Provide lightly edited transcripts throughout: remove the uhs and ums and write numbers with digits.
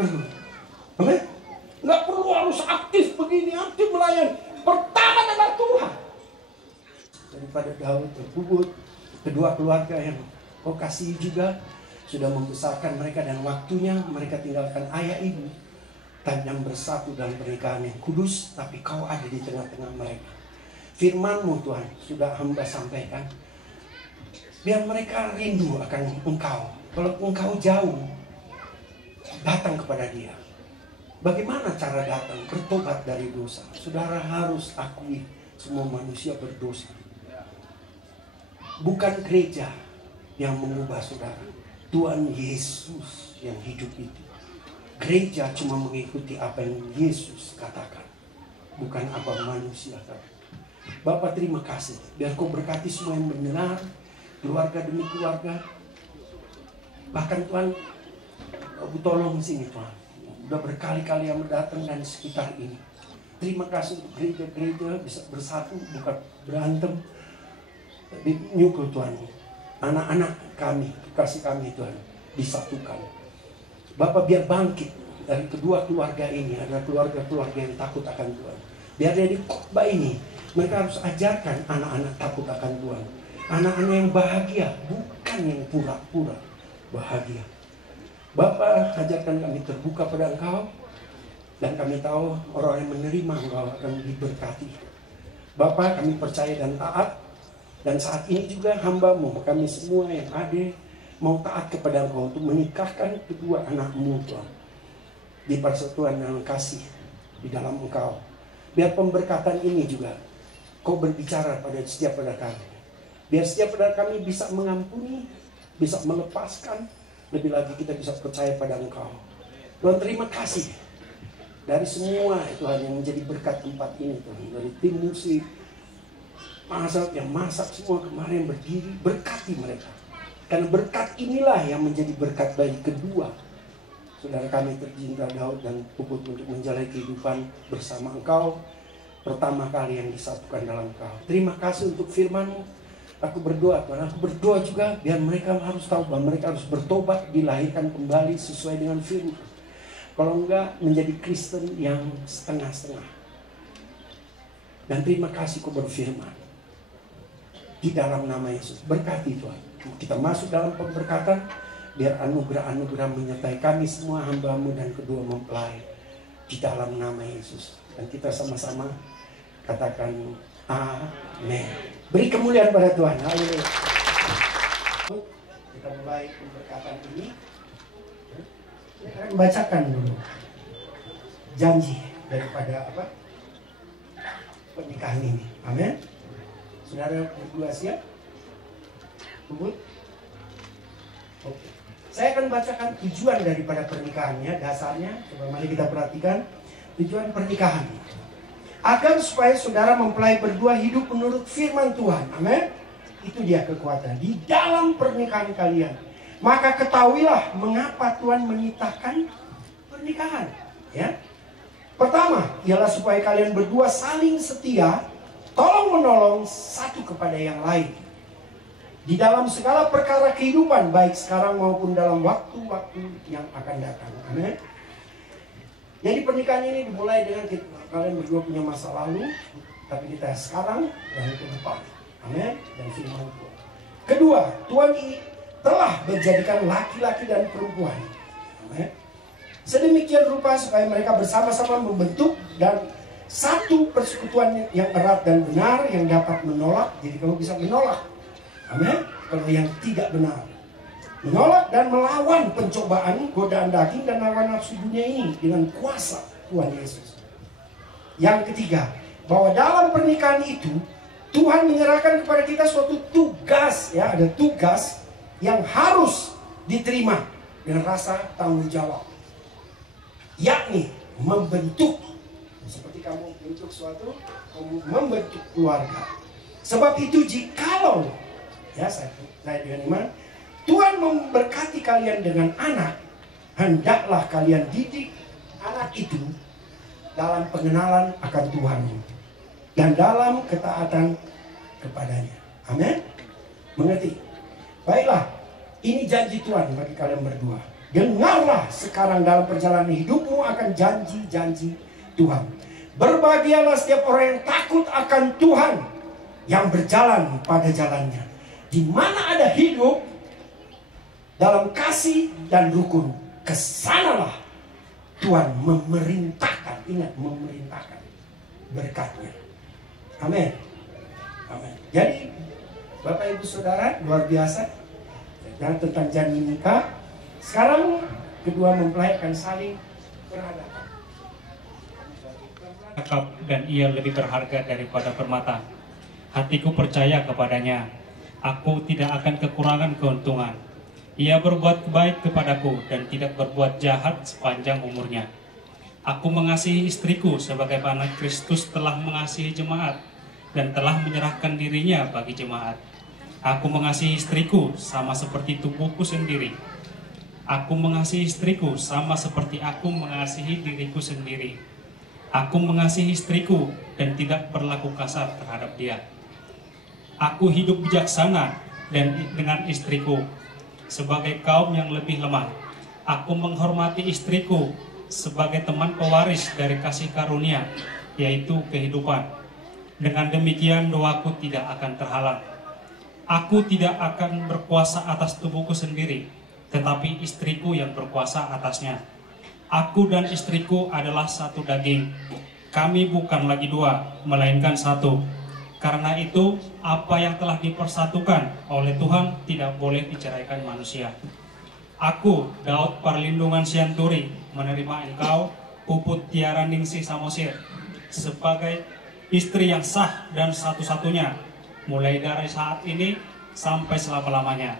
perlu. Amin. Nggak perlu harus aktif begini, aktif melayani. Pertama adalah Tuhan. Daripada Daud terbubut, kedua keluarga yang kau kasih juga sudah membesarkan mereka, dan waktunya mereka tinggalkan ayah ibu dan yang bersatu dalam pernikahan yang kudus, tapi kau ada di tengah-tengah mereka. Firman-Mu Tuhan sudah hamba sampaikan, biar mereka rindu akan Engkau. Kalau Engkau jauh, datang kepada Dia. Bagaimana cara datang? Bertobat dari dosa. Saudara harus akui semua manusia berdosa. Bukan gereja yang mengubah saudara, Tuhan Yesus yang hidup itu. Gereja cuma mengikuti apa yang Yesus katakan, bukan apa manusia katakan. Bapak terima kasih, biar kau berkati semua yang mendengar, keluarga demi keluarga. Bahkan Tuhan, kau tolong sini Tuhan, udah berkali-kali yang datang dan sekitar ini. Terima kasih untuk gereja-gereja bisa bersatu, bukan berantem, tapi nyukul Tuhan. Anak-anak kami, kekasih kami Tuhan, disatukan. Bapak biar bangkit dari kedua keluarga ini, adalah keluarga-keluarga yang takut akan Tuhan. Biar dari khotbah ini, mereka harus ajarkan anak-anak takut akan Tuhan. Anak-anak yang bahagia, bukan yang pura-pura bahagia. Bapak, ajarkan kami terbuka pada Engkau, dan kami tahu orang yang menerima Engkau akan diberkati. Bapak, kami percaya dan taat. Dan saat ini juga hamba-Mu, kami semua yang ada, mau taat kepada Engkau untuk menikahkan kedua anak-Mu Tuhan, di persatuan yang kasih di dalam Engkau. Biar pemberkatan ini juga Kau berbicara pada setiap pada kami. Biar setiap pada kami bisa mengampuni, bisa melepaskan, lebih lagi kita bisa percaya pada Engkau. Tuhan terima kasih dari semua Tuhan yang menjadi berkat tempat ini Tuhan. Dari tim musik, masak yang masak semua kemarin berdiri, berkati mereka. Karena berkat inilah yang menjadi berkat bagi kedua saudara kami tercinta Daud dan Puput untuk menjalani kehidupan bersama Engkau. Pertama kali yang disatukan dalam Engkau. Terima kasih untuk firman-Mu. Aku berdoa Tuhan, aku berdoa juga biar mereka harus tahu bahwa mereka harus bertobat, dilahirkan kembali sesuai dengan firman. Kalau enggak, menjadi Kristen yang setengah-setengah. Dan terima kasih Kau berfirman di dalam nama Yesus. Berkati Tuhan. Kita masuk dalam pemberkatan, biar anugerah-anugerah menyertai kami semua, hamba-Mu dan kedua mempelai, di dalam nama Yesus. Dan kita sama-sama katakan amin. Beri kemuliaan pada Tuhan. Haleluya. Kita mulai pemberkatan ini. Saya akan bacakan dulu janji daripada pernikahan ini. Amin. Saudara berdua siap? Tunggu. Oke. Saya akan bacakan tujuan daripada pernikahannya, dasarnya. Coba mari kita perhatikan tujuan pernikahan. Agar supaya saudara mempelai berdua hidup menurut firman Tuhan. Amin. Itu dia kekuatan di dalam pernikahan kalian. Maka ketahuilah mengapa Tuhan menyitakan pernikahan. Ya. Pertama, ialah supaya kalian berdua saling setia, tolong menolong satu kepada yang lain di dalam segala perkara kehidupan, baik sekarang maupun dalam waktu-waktu yang akan datang. Amin. Jadi pernikahan ini dimulai dengan kalian berdua punya masa lalu, tapi kita sekarang dan ke depan. Amin. Dan firman Tuhan. Kedua, Tuhan telah menjadikan laki-laki dan perempuan. Amin. Sedemikian rupa supaya mereka bersama-sama membentuk dan satu persekutuan yang erat dan benar yang dapat menolak. Jadi kamu bisa menolak. Amin. Kalau yang tidak benar, menolak dan melawan pencobaan, godaan daging dan hawa nafsu dunia ini dengan kuasa Tuhan Yesus. Yang ketiga, bahwa dalam pernikahan itu Tuhan menyerahkan kepada kita suatu tugas, ya, ada tugas yang harus diterima dengan rasa tanggung jawab, yakni membentuk. Seperti kamu membentuk suatu, kamu membentuk keluarga. Sebab itu jikalau, ya, saya dengan iman, Tuhan memberkati kalian dengan anak, hendaklah kalian didik anak itu dalam pengenalan akan Tuhan dan dalam ketaatan kepadanya. Amin. Mengerti? Baiklah, ini janji Tuhan bagi kalian berdua. Dengarlah sekarang dalam perjalanan hidupmu akan janji-janji Tuhan. Berbahagialah setiap orang yang takut akan Tuhan, yang berjalan pada jalannya. Di mana ada hidup dalam kasih dan rukun, kesanalah Tuhan memerintahkan. Ingat, memerintahkan berkatnya. Amin. Amin. Jadi Bapak Ibu Saudara, luar biasa dan tentang janji nikah. Sekarang kedua mempelai akan saling berhadapan. Dan ia lebih berharga daripada permata. Hatiku percaya kepadanya. Aku tidak akan kekurangan keuntungan. Ia berbuat baik kepadaku dan tidak berbuat jahat sepanjang umurnya. Aku mengasihi istriku sebagaimana Kristus telah mengasihi jemaat dan telah menyerahkan dirinya bagi jemaat. Aku mengasihi istriku sama seperti tubuhku sendiri. Aku mengasihi istriku sama seperti aku mengasihi diriku sendiri. Aku mengasihi istriku dan tidak berlaku kasar terhadap dia. Aku hidup bijaksana dan dengan istriku sebagai kaum yang lebih lemah. Aku menghormati istriku sebagai teman pewaris dari kasih karunia, yaitu kehidupan. Dengan demikian doaku tidak akan terhalang. Aku tidak akan berkuasa atas tubuhku sendiri, tetapi istriku yang berkuasa atasnya. Aku dan istriku adalah satu daging. Kami bukan lagi dua, melainkan satu. Karena itu, apa yang telah dipersatukan oleh Tuhan tidak boleh diceraikan manusia. Aku, Daud Parlindungan Sianturi, menerima engkau, Puput Tiara Ningsih Samosir, sebagai istri yang sah dan satu-satunya, mulai dari saat ini sampai selama-lamanya.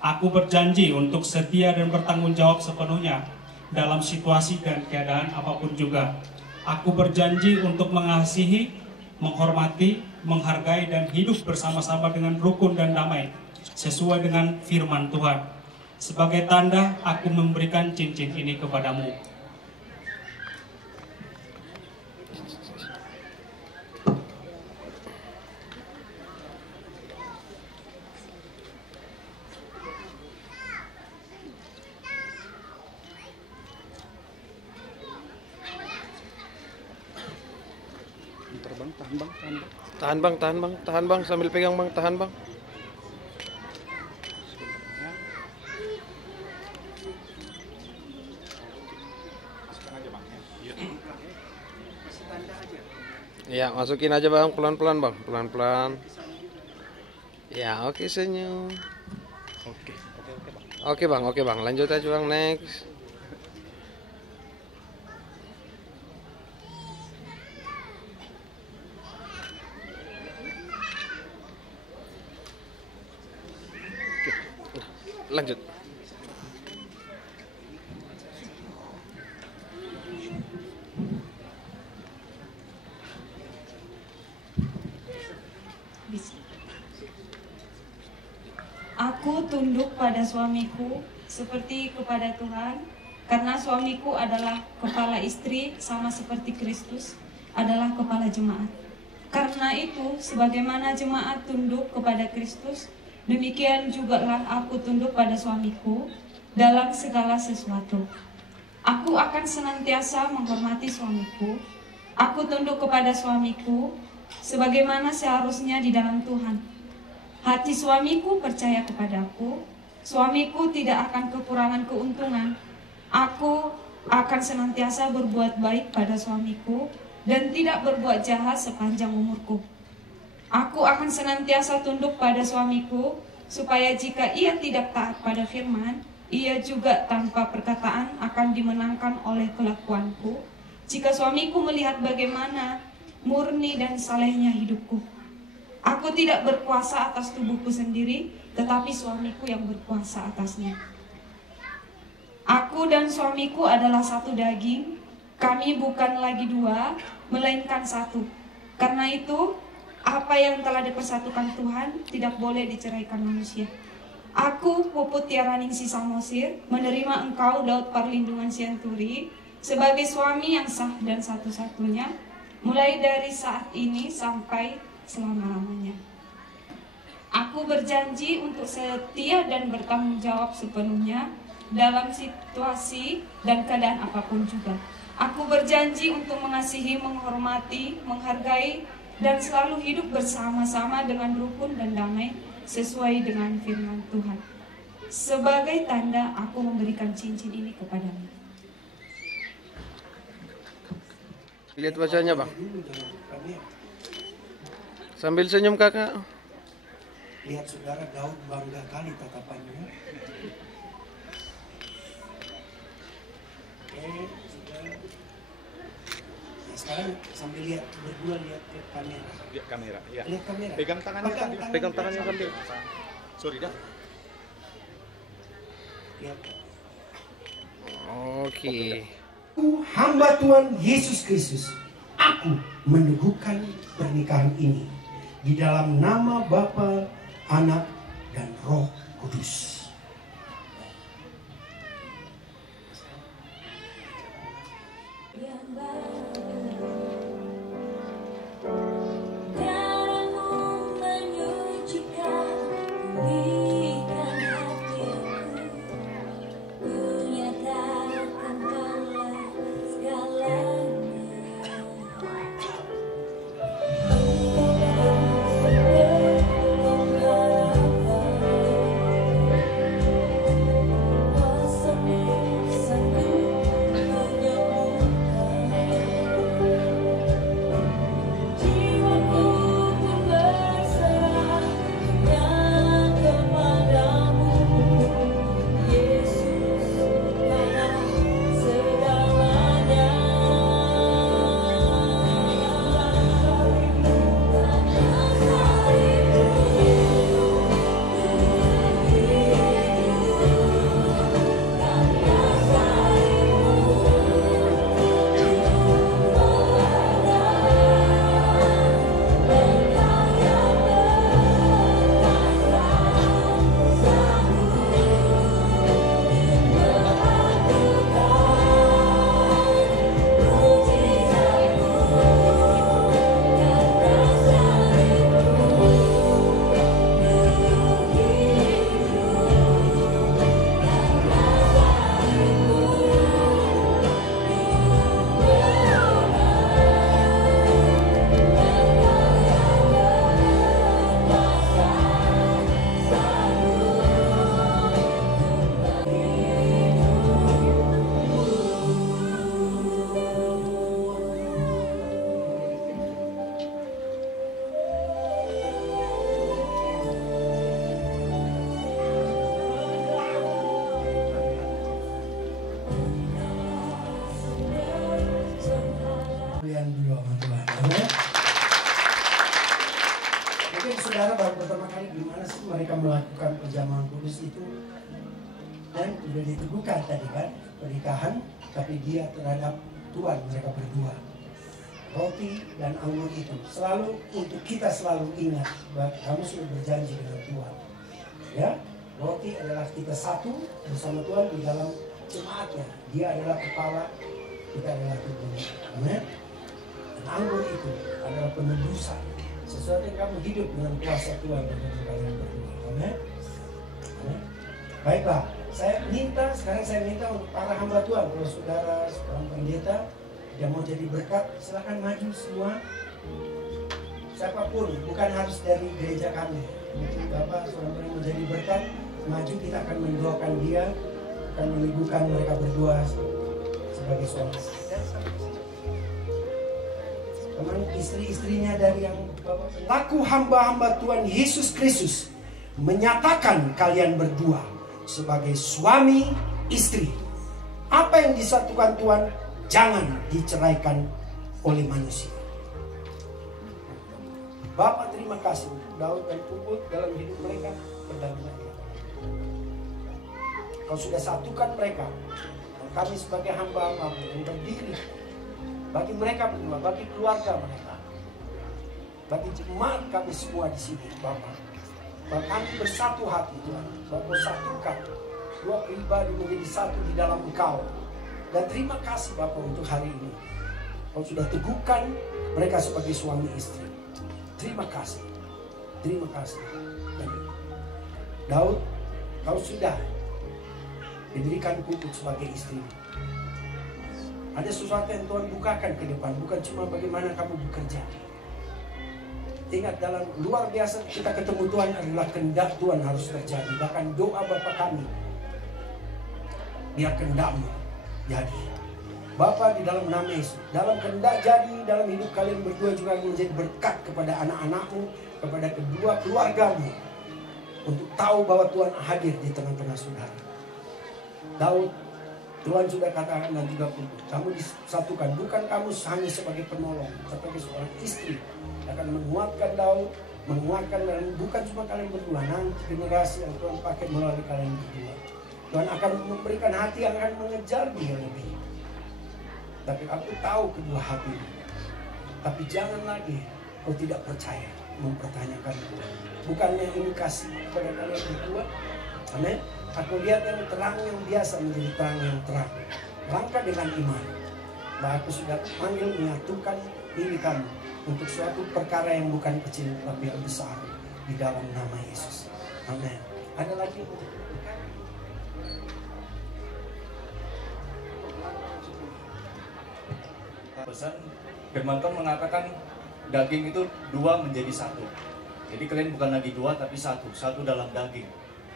Aku berjanji untuk setia dan bertanggung jawab sepenuhnya dalam situasi dan keadaan apapun juga. Aku berjanji untuk mengasihi, menghormati, menghargai, dan hidup bersama-sama dengan rukun dan damai, sesuai dengan firman Tuhan. Sebagai tanda, aku memberikan cincin ini kepadamu. Tahan bang, sambil pegang bang, tahan bang. Ya, masukin aja bang, pelan-pelan bang, pelan-pelan. Ya, oke, senyum. Oke bang, lanjut aja bang, next. Lanjut. Aku tunduk pada suamiku seperti kepada Tuhan, karena suamiku adalah kepala istri sama seperti Kristus adalah kepala jemaat. Karena itu, sebagaimana jemaat tunduk kepada Kristus, demikian jugalah aku tunduk pada suamiku dalam segala sesuatu. Aku akan senantiasa menghormati suamiku. Aku tunduk kepada suamiku sebagaimana seharusnya di dalam Tuhan. Hati suamiku percaya kepadaku. Suamiku tidak akan kekurangan keuntungan. Aku akan senantiasa berbuat baik pada suamiku dan tidak berbuat jahat sepanjang umurku. Aku akan senantiasa tunduk pada suamiku, supaya jika ia tidak taat pada firman, ia juga tanpa perkataan akan dimenangkan oleh kelakuanku. Jika suamiku melihat bagaimana murni dan salehnya hidupku. Aku tidak berkuasa atas tubuhku sendiri, tetapi suamiku yang berkuasa atasnya. Aku dan suamiku adalah satu daging, kami bukan lagi dua, melainkan satu. Karena itu, apa yang telah dipersatukan Tuhan tidak boleh diceraikan manusia. Aku, Puput Tiara Ningsih Samosir, menerima engkau, Daud Parlindungan Sianturi, sebagai suami yang sah dan satu-satunya, mulai dari saat ini sampai selama-lamanya. Aku berjanji untuk setia dan bertanggung jawab sepenuhnya dalam situasi dan keadaan apapun juga. Aku berjanji untuk mengasihi, menghormati, menghargai, dan selalu hidup bersama-sama dengan rukun dan damai sesuai dengan firman Tuhan. Sebagai tanda aku memberikan cincin ini kepadamu. Lihat wajahnya bang. Sambil senyum kakak. Lihat saudara, Daud bangga kali tatapannya. Oke, saudara. Nah, sekarang sambil lihat berdua, lihat ke kamera. Lihat kamera, ya. Lihat kamera. Pegang tangannya tadi. Pegang tangannya sambil. Sorry dah. Lihat. Oke. Hamba Tuhan Yesus Kristus, aku meneguhkan pernikahan ini di dalam nama Bapa, Anak, dan Roh Kudus. Mungkin saudara baru pertama kali gimana sih mereka melakukan perjamuan kudus itu, dan sudah diteguhkan tadi kan pernikahan, tapi dia terhadap Tuhan mereka berdua. Roti dan anggur itu selalu untuk kita selalu ingat bahwa kamu sudah berjanji dengan Tuhan. Ya, roti adalah kita satu bersama Tuhan di dalam jemaatnya. Dia adalah kepala, kita adalah tubuhnya. Amin. Dan anggur itu adalah penebusan. Sesuatu yang kamu hidup dengan kuasa Tuhan untuk kalian berdua. Amin. Amin. Baiklah, sekarang saya minta untuk para hamba Tuhan, kalau saudara seorang pendeta yang mau jadi berkat, silahkan maju semua. Siapapun, bukan harus dari gereja kami. Mungkin Bapak seorang yang mau jadi berkat, maju, kita akan mendoakan dia, akan meneguhkan mereka berdua sebagai suami. Teman istri-istrinya dari yang Bapak. Laku hamba-hamba Tuhan Yesus Kristus menyatakan kalian berdua sebagai suami istri. Apa yang disatukan Tuhan jangan diceraikan oleh manusia. Bapak terima kasih untuk Daud dan Puput dalam hidup mereka berdamai. Kau sudah satukan mereka. Dan kami sebagai hamba-hamba yang berdiri bagi mereka berdua, bagi keluarga mereka, bagi jemaat kami semua di sini, Bapak. Bahwa kami bersatu hati Tuhan. Bapak satukan dua pribadi menjadi satu di dalam Engkau. Dan terima kasih Bapak untuk hari ini. Kau sudah teguhkan mereka sebagai suami istri. Terima kasih. Terima kasih. Dan Daud, kau sudah diberikan Puput sebagai istri. Ada sesuatu yang Tuhan bukakan ke depan, bukan cuma bagaimana kamu bekerja. Ingat, dalam luar biasa kita ketemu Tuhan adalah kehendak Tuhan harus terjadi. Bahkan doa Bapa kami, biar kehendak-Mu jadi. Bapa, di dalam nama Yesus, dalam kehendak jadi dalam hidup kalian berdua juga menjadi berkat kepada anak-anak-Mu, kepada kedua keluarga-Mu, untuk tahu bahwa Tuhan hadir di tengah-tengah saudara. Daud, Tuhan sudah katakan dan juga Puput, kamu disatukan, bukan kamu hanya sebagai penolong, sebagai seorang istri akan menguatkan Daud, menguatkan, dan bukan cuma kalian berdua, nanti generasi yang Tuhan pakai melalui kalian berdua. Tuhan akan memberikan hati yang akan mengejar Dia lebih. Tapi aku tahu kedua hati ini. Tapi jangan lagi kau tidak percaya, mempertanyakan Tuhan. Bukannya ini kasih kepada kalian berdua? Amin. Aku lihat yang terang yang biasa menjadi terang yang terang. Langkah dengan iman. Bahwa aku sudah panggil menyatukan diri kamu untuk suatu perkara yang bukan kecil tapi yang besar di dalam nama Yesus. Amin. Ada lagi? Pesan firman Tuhan mengatakan daging itu dua menjadi satu. Jadi kalian bukan lagi dua tapi satu dalam daging.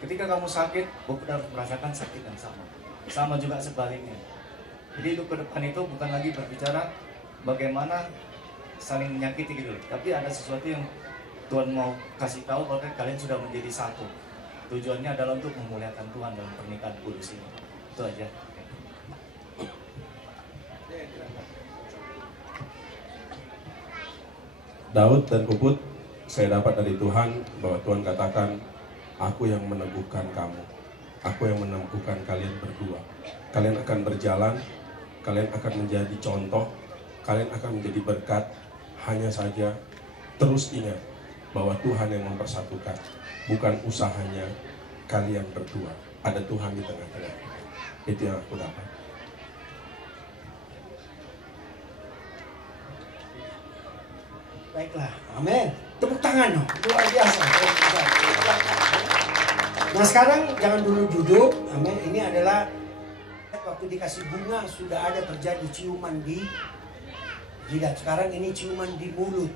Ketika kamu sakit, bukan harus merasakan sakit yang sama. Sama juga sebaliknya. Jadi hidup ke depan itu bukan lagi berbicara bagaimana saling menyakiti gitu, tapi ada sesuatu yang Tuhan mau kasih tahu bahwa kalian sudah menjadi satu. Tujuannya adalah untuk memuliakan Tuhan dalam pernikahan kudus ini. Itu aja. Daud dan Puput, saya dapat dari Tuhan bahwa Tuhan katakan, aku yang meneguhkan kamu, aku yang meneguhkan kalian berdua. Kalian akan berjalan, kalian akan menjadi contoh, kalian akan menjadi berkat. Hanya saja terus ingat bahwa Tuhan yang mempersatukan, bukan usahanya kalian berdua. Ada Tuhan di tengah-tengah. Itu yang aku dapat. Baiklah, amin. Tepuk tangan dong, luar biasa. Nah sekarang jangan dulu duduk, amin. Ini adalah waktu dikasih bunga sudah ada terjadi ciuman di jidat. Sekarang ini ciuman di mulut.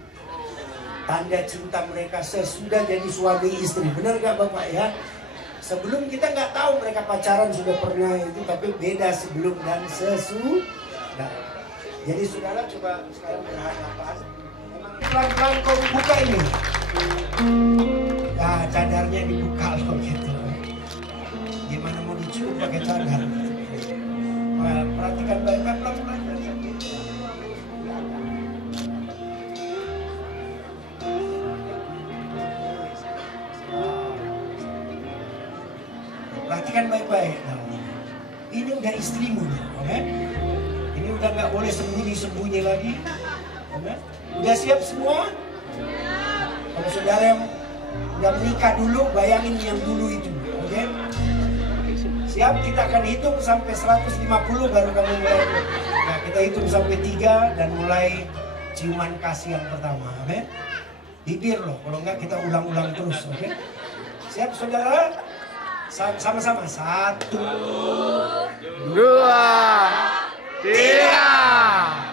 Tanda cinta mereka sesudah jadi suami istri. Benar gak Bapak ya? Sebelum kita nggak tahu mereka pacaran sudah pernah itu, tapi beda sebelum dan sesudah. Jadi saudara coba sekarang berhadapan. Pelan-pelan kau buka ini. Nah, cadarnya dibuka loh gitu. Gimana mau dicium pakai cadar? Nah, perhatikan baik-baik pelan-pelan. Perhatikan baik-baik. Nah, ini udah istrimu, oke? Ini udah nggak boleh sembunyi-sembunyi lagi, oke? Udah siap semua? Kalau saudara yang udah menikah dulu, bayangin yang dulu itu, oke? Siap, kita akan hitung sampai 150 baru kamu mulai. Nah, kita hitung sampai 3 dan mulai ciuman kasih yang pertama, oke? Bibir loh, kalau enggak kita ulang-ulang terus, oke? Siap saudara? Sama-sama. 1, 2, 3.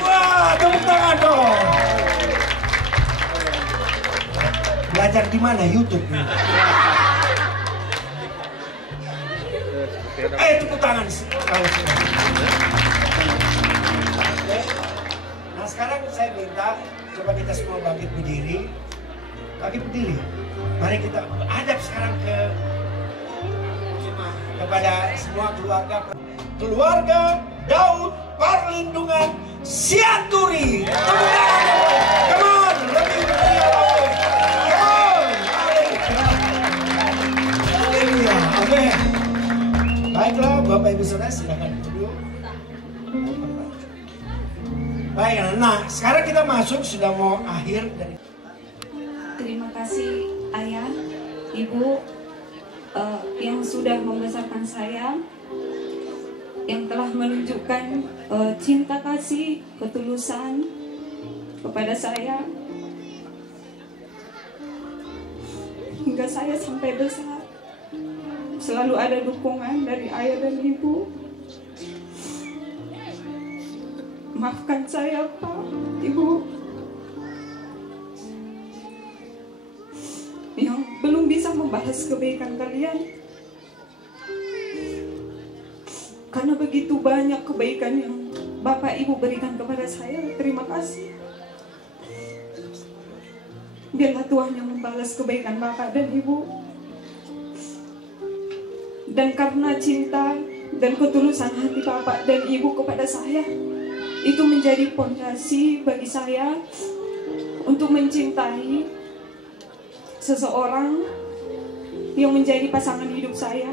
Wah, tepuk tangan dong. Belajar di mana? YouTube. Ayo tepuk tangan. Nah sekarang saya minta coba kita semua bangkit berdiri. Mari kita hadap sekarang kepada semua keluarga Daud Perlindungan Sianturi. Come on, lebih meriah lagi. Come on, haleluya, amin. Baiklah, Bapak Ibu Saudara silakan duduk. Baik, nah sekarang kita masuk sudah mau akhir dari. Terima kasih Ayah, Ibu yang sudah membesarkan saya, yang telah menunjukkan cinta kasih, ketulusan kepada saya. saya sampai besar. Selalu ada dukungan dari ayah dan ibu. Maafkan saya, Pak, Ibu, yang belum bisa membalas kebaikan kalian. Karena begitu banyak kebaikan yang Bapak Ibu berikan kepada saya. Terima kasih. Biarlah Tuhan yang membalas kebaikan Bapak dan Ibu. Dan karena cinta dan ketulusan hati Bapak dan Ibu kepada saya, itu menjadi fondasi bagi saya untuk mencintai seseorang yang menjadi pasangan hidup saya.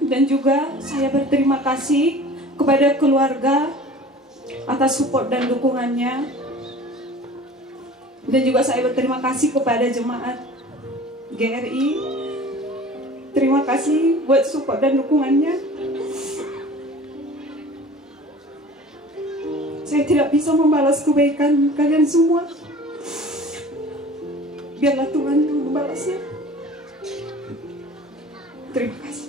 Dan juga saya berterima kasih kepada keluarga atas support dan dukungannya. Dan juga saya berterima kasih kepada jemaat GRI. Terima kasih buat support dan dukungannya. Saya tidak bisa membalas kebaikan kalian semua. Biarlah Tuhan yang membalasnya. Terima kasih.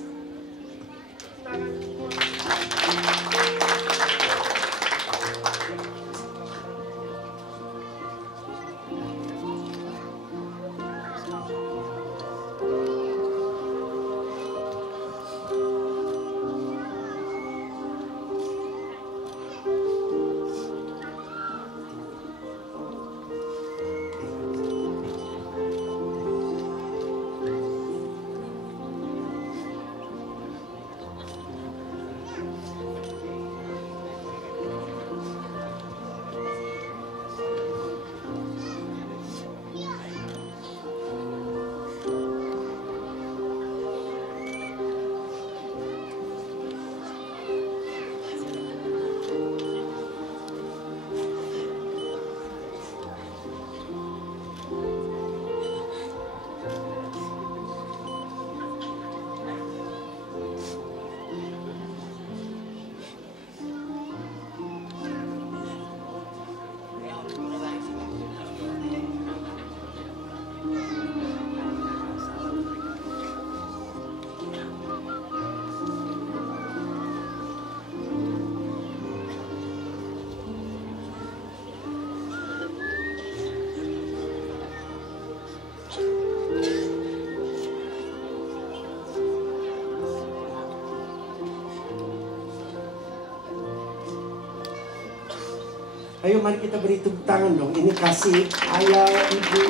Ayo mari kita beri tepuk tangan dong. Ini kasih ayah, ibu,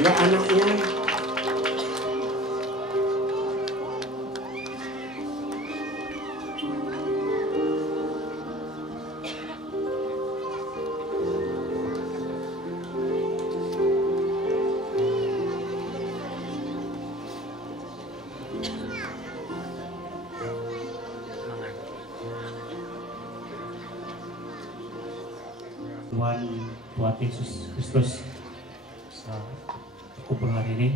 ya anaknya. Tuhan Yesus Kristus, kumpul hari ini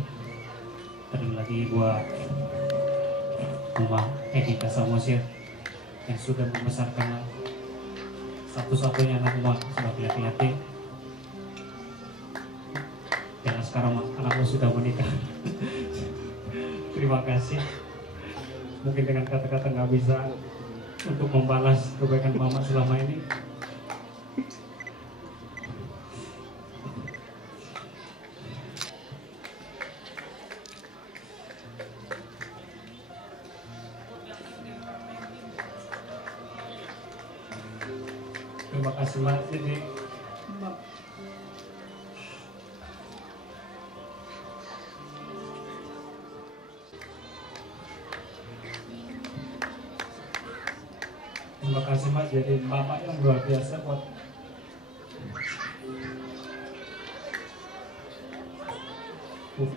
terlebih lagi buat Mama Edita Samosir yang sudah membesarkan satu-satunya anak Mama sebagai laki-laki, dan sekarang anakmu sudah menikah. Terima kasih. Mungkin dengan kata-kata nggak bisa untuk membalas kebaikan Mama selama ini. Terima kasih Mas. Jadi terima kasih Mas, jadi bapak yang luar biasa buat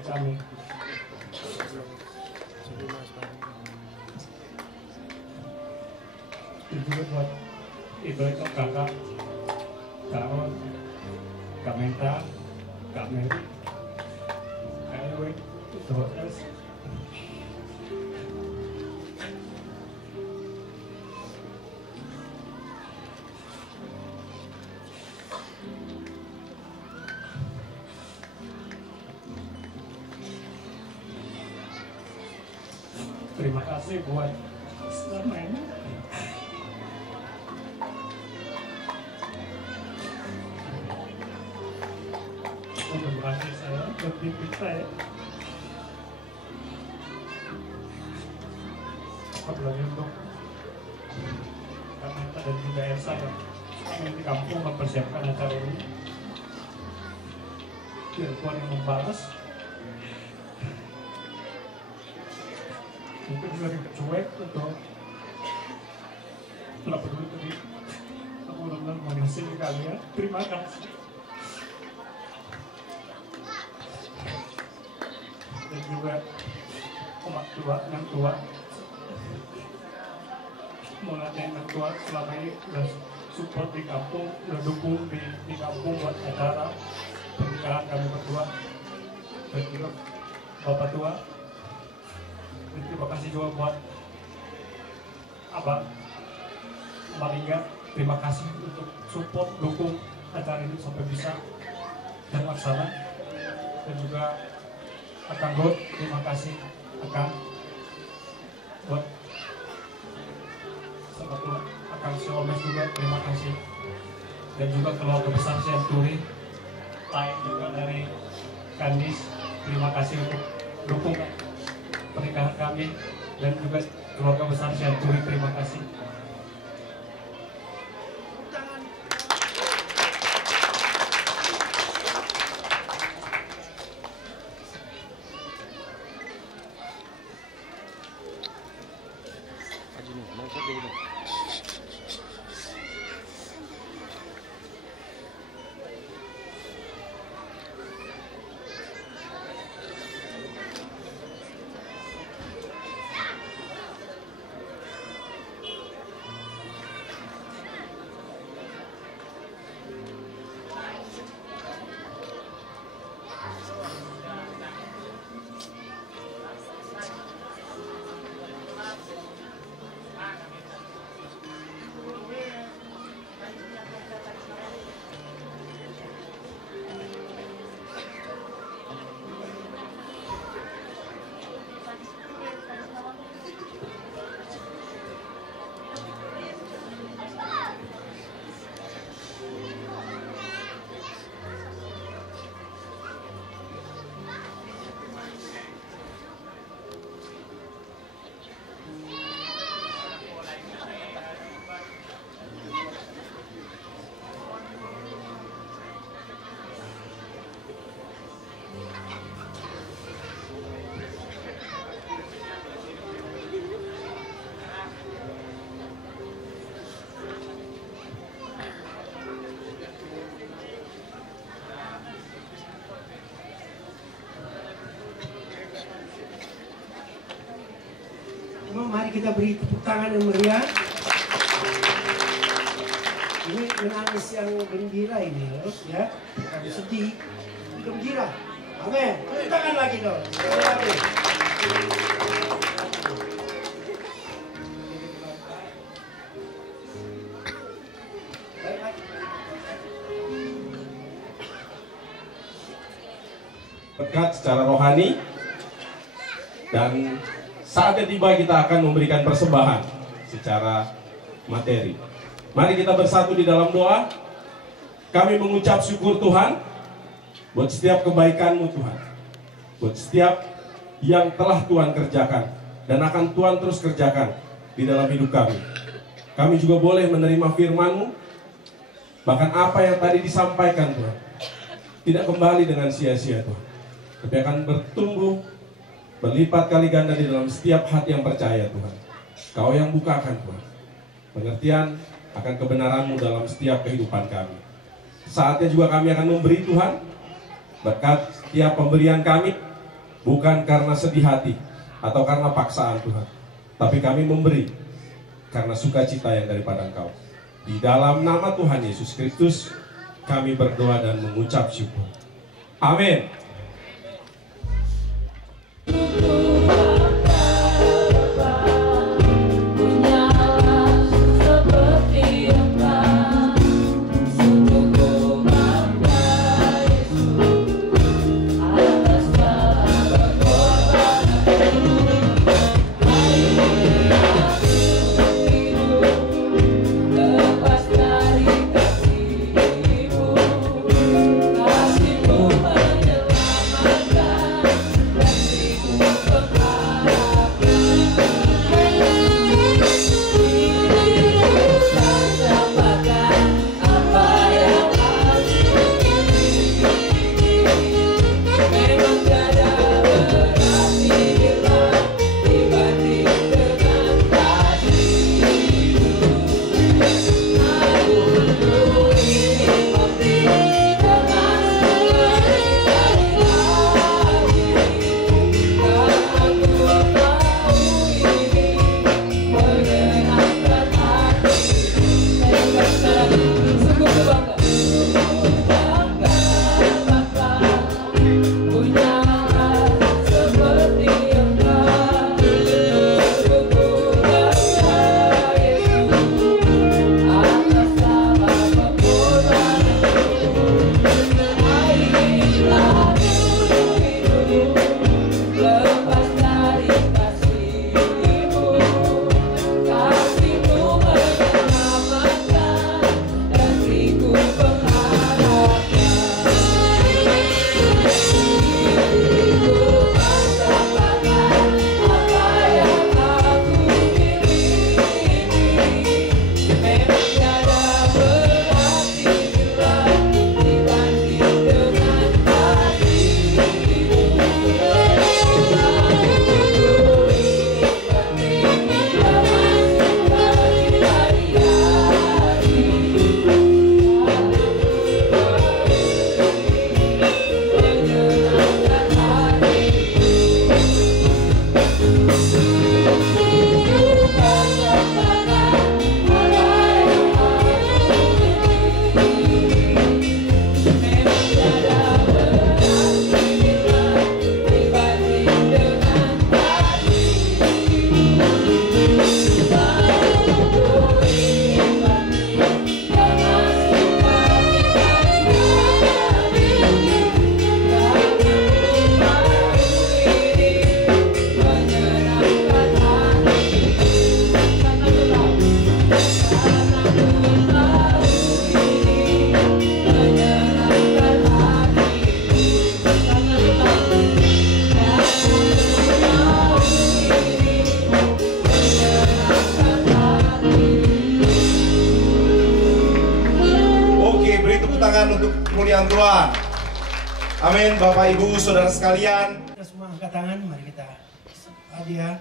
kami. Itu juga buat itu kakak, Kak Ron, Kak Menta, Kak Mary, Kak Erwin, itu hotel. Terima kasih buat selama ini. Untuk kasih saya, berpimpin saya. Apalagi untuk Kamenta dan juga Elsa yang di kampung mempersiapkan acara ini. Biar Tuhan yang membalas. Mungkin juga cuek atau tidak peduli tadi. Aku benar-benar mengasihi kalian. Terima kasih. Dan juga umat tua, yang tua, mulai yang tua selama ini udah support di kampung, udah dukung di kampung buat acara pernikahan kami berdua. Dan juga Bapak tua, dan terima kasih juga buat Abang Maringga. Terima kasih untuk support, dukung acara ini sampai bisa terlaksana. Dan juga Akang God, terima kasih Akang buat satu Akang Siomes juga, terima kasih. Dan juga keluarga besar Senturi, lain juga dari Kandis, terima kasih untuk dukung pernikahan kami. Dan juga keluarga besar Senturi, terima kasih. Mari kita beri tepuk tangan yang meriah. Ini menangis yang gembira ini, ya. Bukan sedih, gembira. Amin. Tepuk tangan lagi dong. Berkat secara rohani, dan saatnya tiba kita akan memberikan persembahan secara materi. Mari kita bersatu di dalam doa. Kami mengucap syukur Tuhan buat setiap kebaikan-Mu Tuhan, buat setiap yang telah Tuhan kerjakan dan akan Tuhan terus kerjakan di dalam hidup kami. Kami juga boleh menerima firman-Mu, bahkan apa yang tadi disampaikan Tuhan tidak kembali dengan sia-sia Tuhan, tapi akan bertumbuh berlipat kali ganda di dalam setiap hati yang percaya Tuhan. Kau yang bukakan Tuhan pengertian akan kebenaran-Mu dalam setiap kehidupan kami. Saatnya juga kami akan memberi Tuhan berkat setiap pemberian kami, bukan karena sedih hati atau karena paksaan Tuhan, tapi kami memberi karena sukacita yang daripada Engkau. Di dalam nama Tuhan Yesus Kristus kami berdoa dan mengucap syukur. Amin. kemuliaan Tuhan. Amin. Bapak, Ibu, Saudara sekalian. Kita semua angkat tangan, mari kita hadiah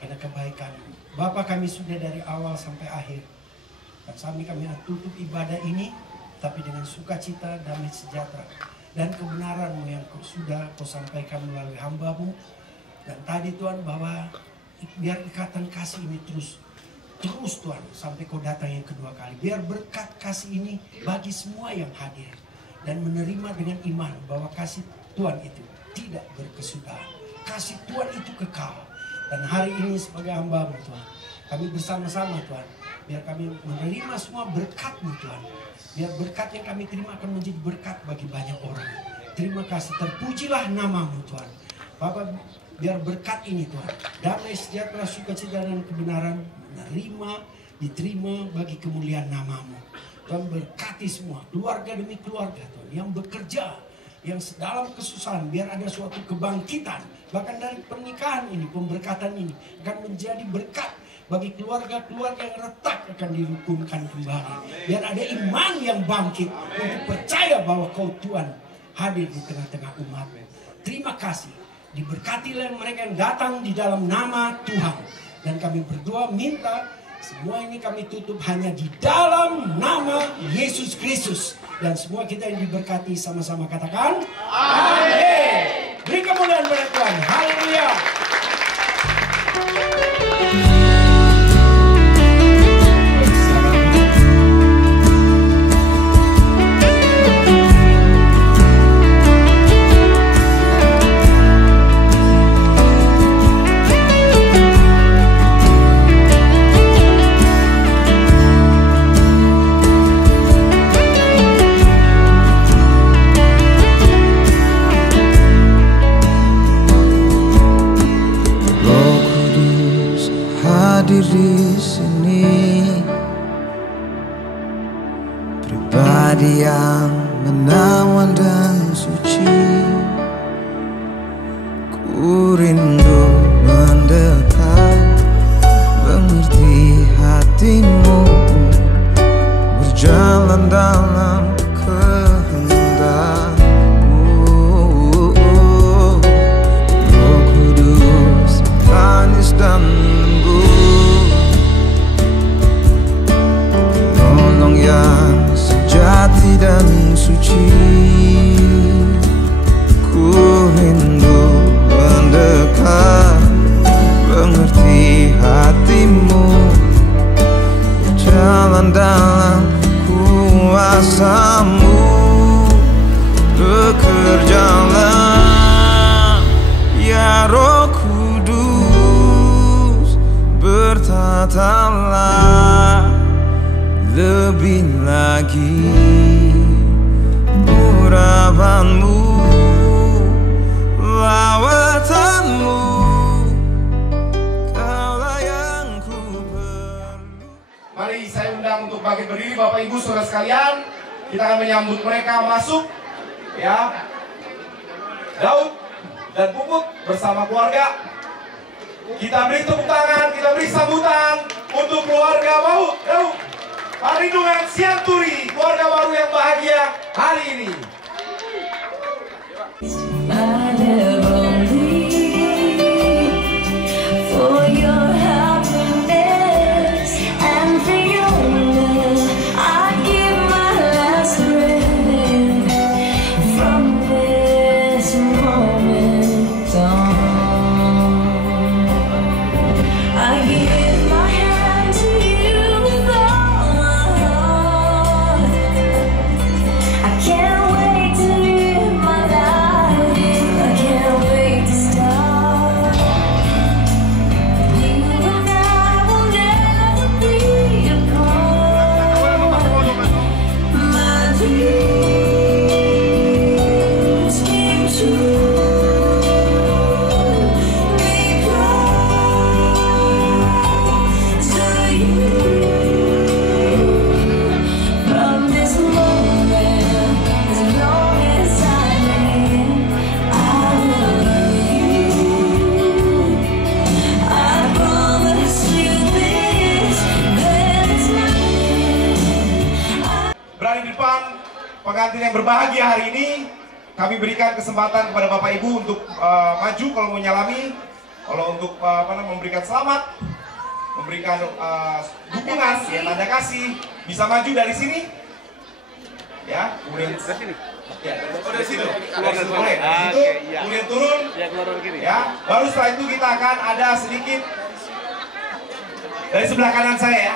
karena kebaikan. Bapa, kami sudah dari awal sampai akhir. Dan kami tutup ibadah ini, tapi dengan sukacita, damai sejahtera, dan kebenaran-Mu yang sudah Kau sampaikan melalui hamba-Mu. Dan tadi Tuhan, bahwa biar ikatan kasih ini terus Tuhan sampai Kau datang yang kedua kali. Biar berkat kasih ini bagi semua yang hadir dan menerima dengan iman bahwa kasih Tuhan itu tidak berkesudahan. Kasih Tuhan itu kekal. Dan hari ini sebagai hamba-Mu Tuhan, kami bersama-sama Tuhan, biar kami menerima semua berkat-Mu Tuhan. Biar berkat yang kami terima akan menjadi berkat bagi banyak orang. Terima kasih, terpujilah nama-Mu Tuhan. Bapak, biar berkat ini Tuhan, damai sejahtera, sukacita dan kebenaran, menerima, diterima bagi kemuliaan nama-Mu. Tuhan, berkati semua, keluarga demi keluarga Tuhan, yang bekerja, yang dalam kesusahan, biar ada suatu kebangkitan. Bahkan dari pernikahan ini, pemberkatan ini akan menjadi berkat bagi keluarga-keluarga yang retak, akan dirukunkan kembali. Biar ada iman yang bangkit untuk percaya bahwa Kau Tuhan hadir di tengah-tengah umat-Mu. Terima kasih. Diberkatilah mereka yang datang di dalam nama Tuhan. Dan kami berdoa minta semua ini kami tutup hanya di dalam nama Yesus Kristus. Dan semua kita yang diberkati sama-sama katakan amin. Beri kemuliaan kepada Tuhan. Haleluya. Di sini pribadi yang menawan dan suci, ku rindu mendekat, mengerti hatimu, berjalan dalam kehendak-Mu. Roh Kudus manis dan yang sejati dan suci, ku rindu mendekat, mengerti hatimu, berjalan dalam kuasa-Mu, bekerjalah ya Roh Kudus, bertatalah lebih lagi urapan-Mu, lawatan-Mu, Kaulah yang ku perlu. Mari saya undang untuk bangkit berdiri Bapak Ibu Saudara sekalian. Kita akan menyambut mereka masuk, ya. Daud dan Puput bersama keluarga. Kita beri tepuk tangan, kita beri sambutan untuk keluarga Daud. Perlindungan Sianturi, keluarga baru yang bahagia hari ini. Can't wait. yang berbahagia hari ini, kami berikan kesempatan kepada Bapak Ibu untuk maju kalau mau nyalami, kalau untuk memberikan selamat, memberikan dukungan, ya tanda kasih, bisa maju dari sini, ya, kemudian ya, dari situ, boleh, dari situ, kemudian turun, ya, baru setelah itu kita akan ada sedikit dari sebelah kanan saya, ya.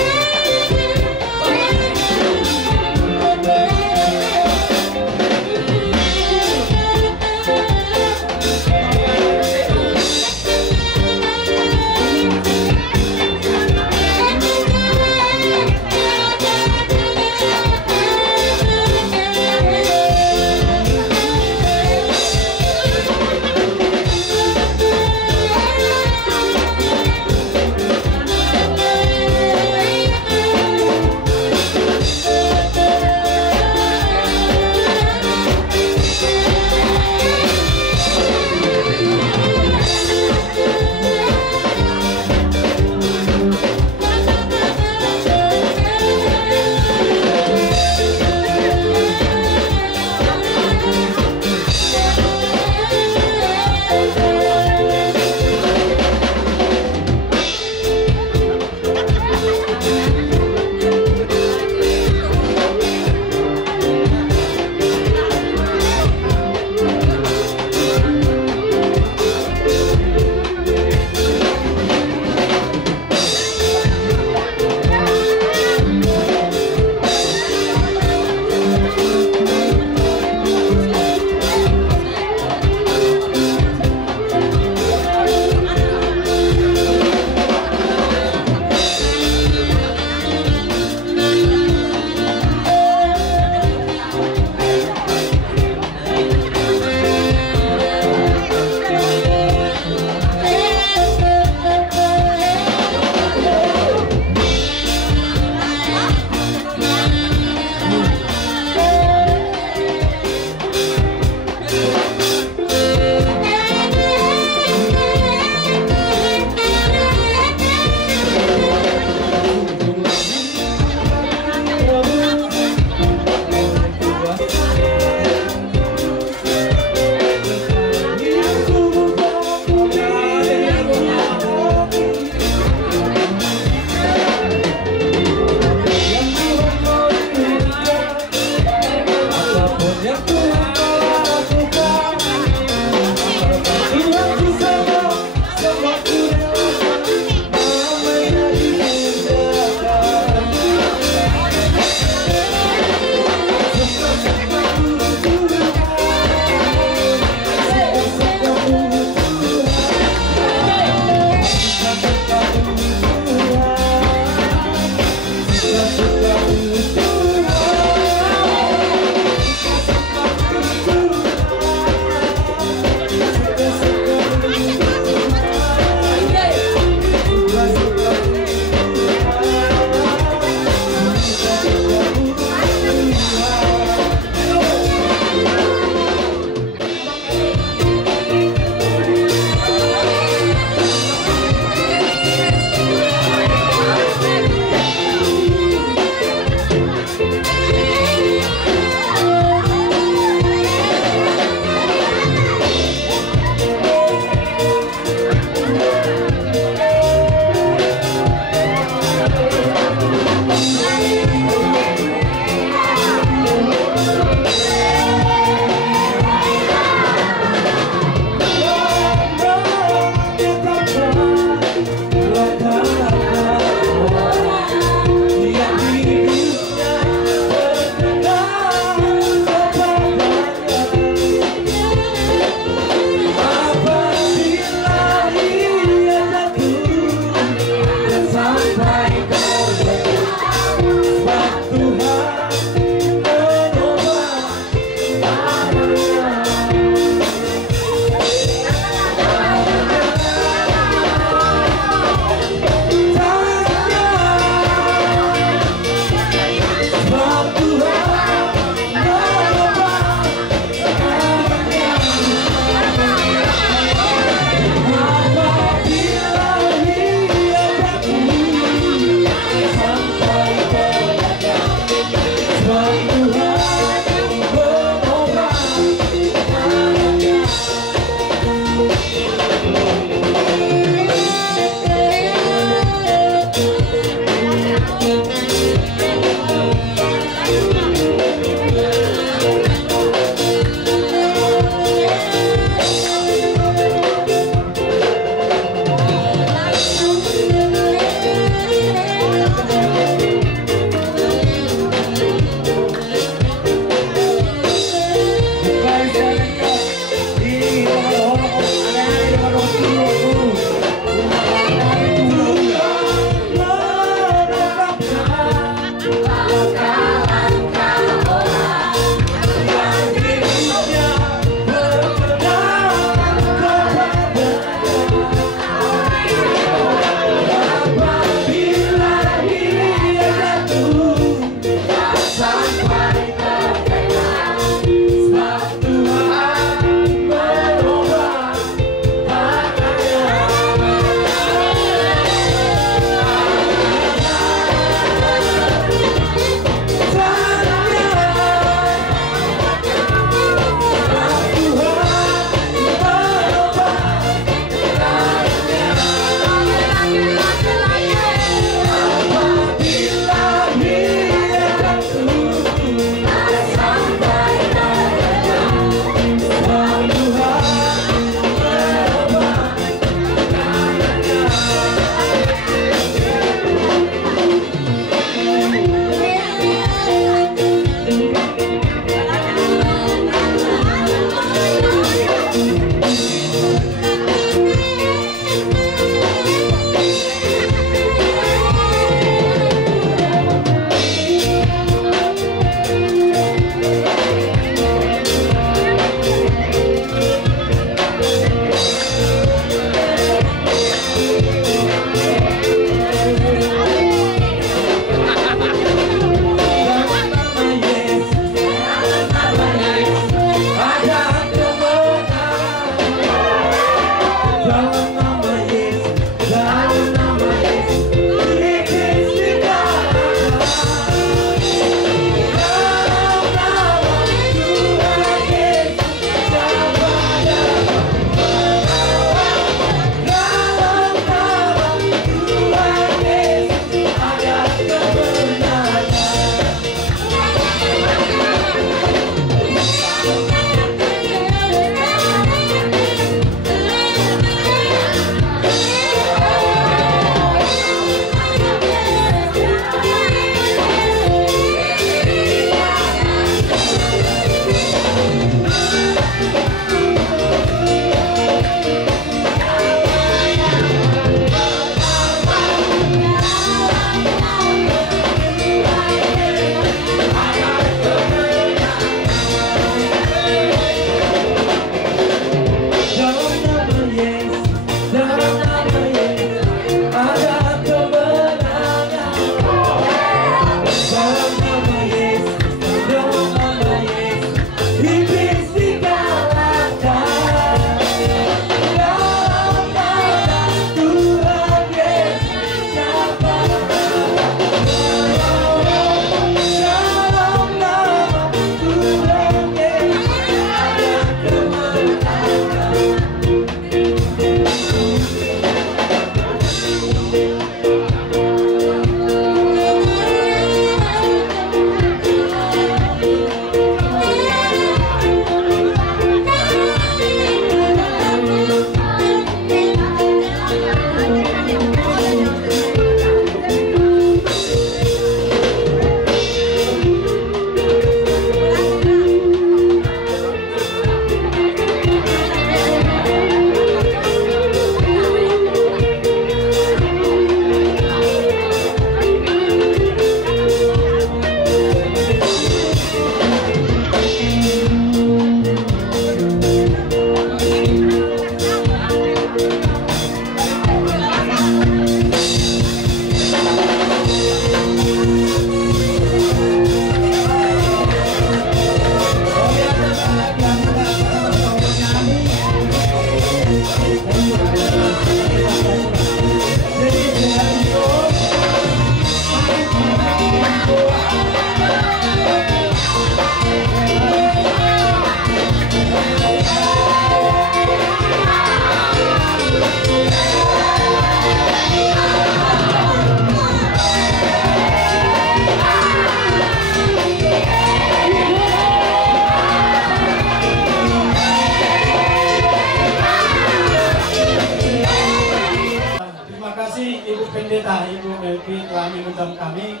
pendeta Ibu Melvi telah mengundang kami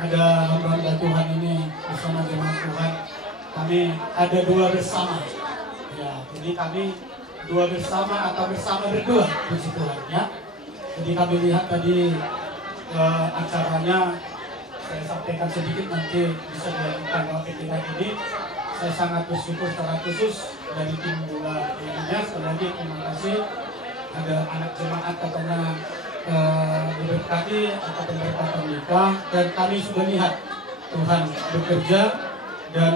ada hamba-hamba Tuhan ini bersama jemaat Tuhan kami ada dua bersama. Ya, jadi kami dua bersama atau bersama berdua, puji Tuhan ya. Jadi kami lihat tadi acaranya, saya sampaikan sedikit nanti bisa dilanjutkan kalau ketika ini. Saya sangat bersyukur secara khusus dari tim bola ini. Sekali lagi terima kasih. Ada anak jemaat katanya diberkati atau pemberkatan nikah, dan kami sudah lihat Tuhan bekerja, dan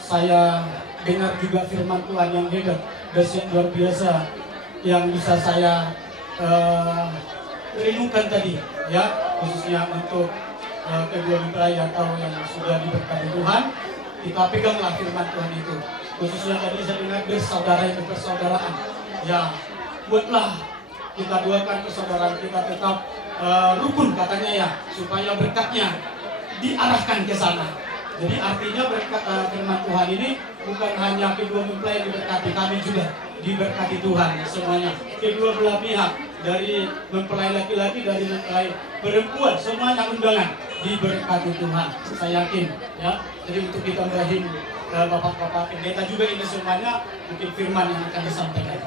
saya dengar juga firman Tuhan yang hebat, dahsyat luar biasa yang bisa saya renungkan tadi ya, khususnya untuk kedua mempelai atau yang sudah diberkati Tuhan. Kita peganglah firman Tuhan itu, khususnya tadi saya dengar bersaudara itu persaudaraan ya, buatlah kita doakan persaudaraan kita tetap rukun katanya ya, supaya berkatnya diarahkan ke sana. Jadi artinya berkat firman Tuhan ini bukan hanya kedua mempelai diberkati, kami juga diberkati Tuhan semuanya, kedua belah pihak, dari mempelai laki-laki, dari mempelai perempuan, semuanya undangan diberkati Tuhan, saya yakin ya. Jadi untuk ditambahin bapak-bapak pendeta juga ini semuanya, mungkin firman yang akan disampaikan.